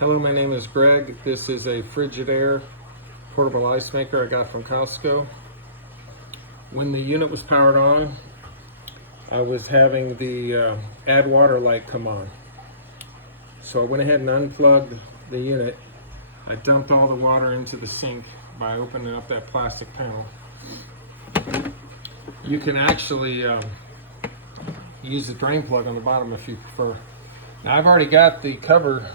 Hello, my name is Greg. This is a Frigidaire portable ice maker I got from Costco. When the unit was powered on, I was having the add water light come on. So I went ahead and unplugged the unit. I dumped all the water into the sink by opening up that plastic panel. You can actually use the drain plug on the bottom if you prefer. Now I've already got the cover,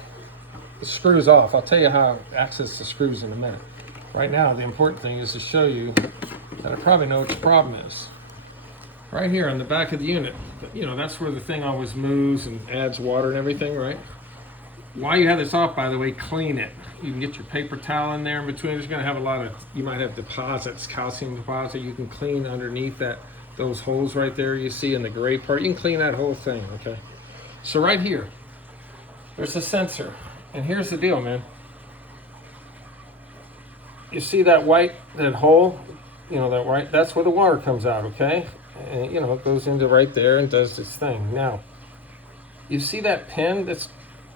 the screws off. I'll tell you how to access the screws in a minute. Right now, the important thing is to show you that I probably know what the problem is. Right here on the back of the unit, you know, that's where the thing always moves and adds water and everything, right? While you have this off, by the way, clean it. You can get your paper towel in there in between. There's gonna have a lot of, you might have deposits, calcium deposit. You can clean underneath that, those holes right there you see in the gray part. You can clean that whole thing, okay? So right here, there's a sensor. And here's the deal, man. You see that white, that hole? You know, that white, that's where the water comes out, okay? And, you know, it goes into right there and does its thing. Now, you see that pin that's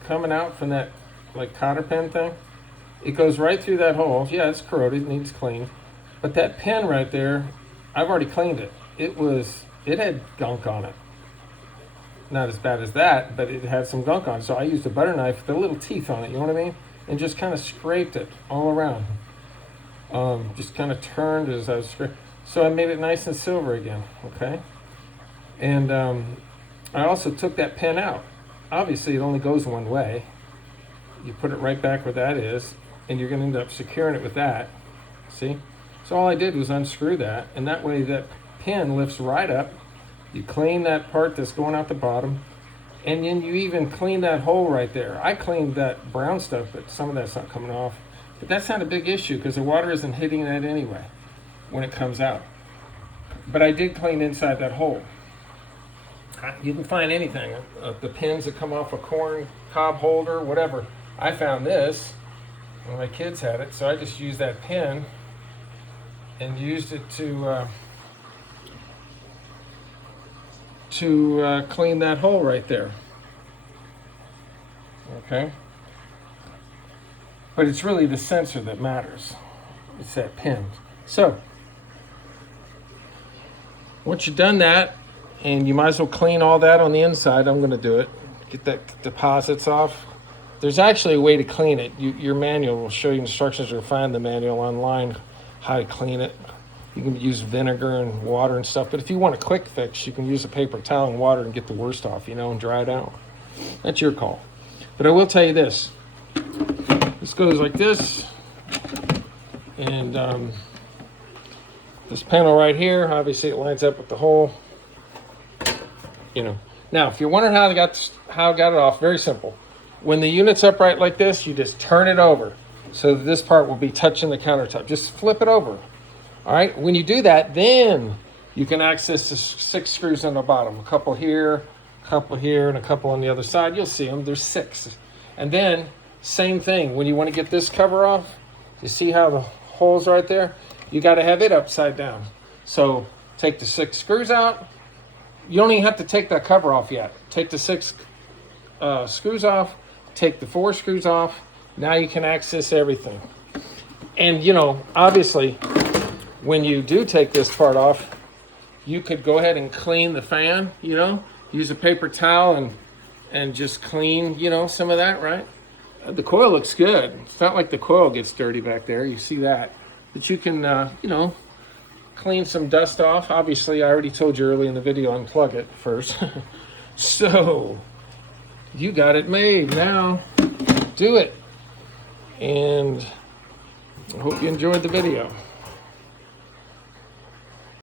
coming out from that, like, cotter pin thing? It goes right through that hole. Yeah, it's corroded, it needs cleaned. But that pin right there, I've already cleaned it. It had gunk on it. Not as bad as that, but it had some gunk on it. So I used a butter knife with the little teeth on it, you know what I mean? And just kind of scraped it all around. Just kind of turned as I was scraping. So I made it nice and silver again, okay? And I also took that pin out. Obviously, it only goes one way. You put it right back where that is, and you're going to end up securing it with that. See? So all I did was unscrew that, and that way that pin lifts right up. You clean that part that's going out the bottom, and then you even clean that hole right there. I cleaned that brown stuff, but some of that's not coming off. But that's not a big issue because the water isn't hitting that anyway when it comes out. But I did clean inside that hole. You can find anything, the pins that come off a corn cob holder, whatever. I found this when my kids had it, so I just used that pin and used it to clean that hole right there. Okay? But it's really the sensor that matters. It's that pin. So, once you've done that, and you might as well clean all that on the inside, I'm going to do it. Get that deposits off. There's actually a way to clean it. Your manual will show you instructions, or find the manual online how to clean it. You can use vinegar and water and stuff, but if you want a quick fix, you can use a paper towel and water and get the worst off, you know, and dry it out. That's your call. But I will tell you this. This goes like this, and this panel right here, obviously it lines up with the hole. You know. Now, if you're wondering how I got it off, very simple. When the unit's upright like this, you just turn it over so that this part will be touching the countertop. Just flip it over. All right, when you do that, then you can access the 6 screws on the bottom. A couple here, and a couple on the other side. You'll see them, there's 6. And then, same thing, when you want to get this cover off, you see how the hole's right there? You got to have it upside down. So, take the 6 screws out. You don't even have to take that cover off yet. Take the 6 screws off, take the 4 screws off. Now you can access everything. And, you know, obviously, when you do take this part off, you could go ahead and clean the fan, you know, use a paper towel and just clean, you know, some of that, right? The coil looks good. It's not like the coil gets dirty back there. You see that. But you can, you know, clean some dust off. Obviously, I already told you early in the video, unplug it first. So, you got it made. Now, do it. And I hope you enjoyed the video.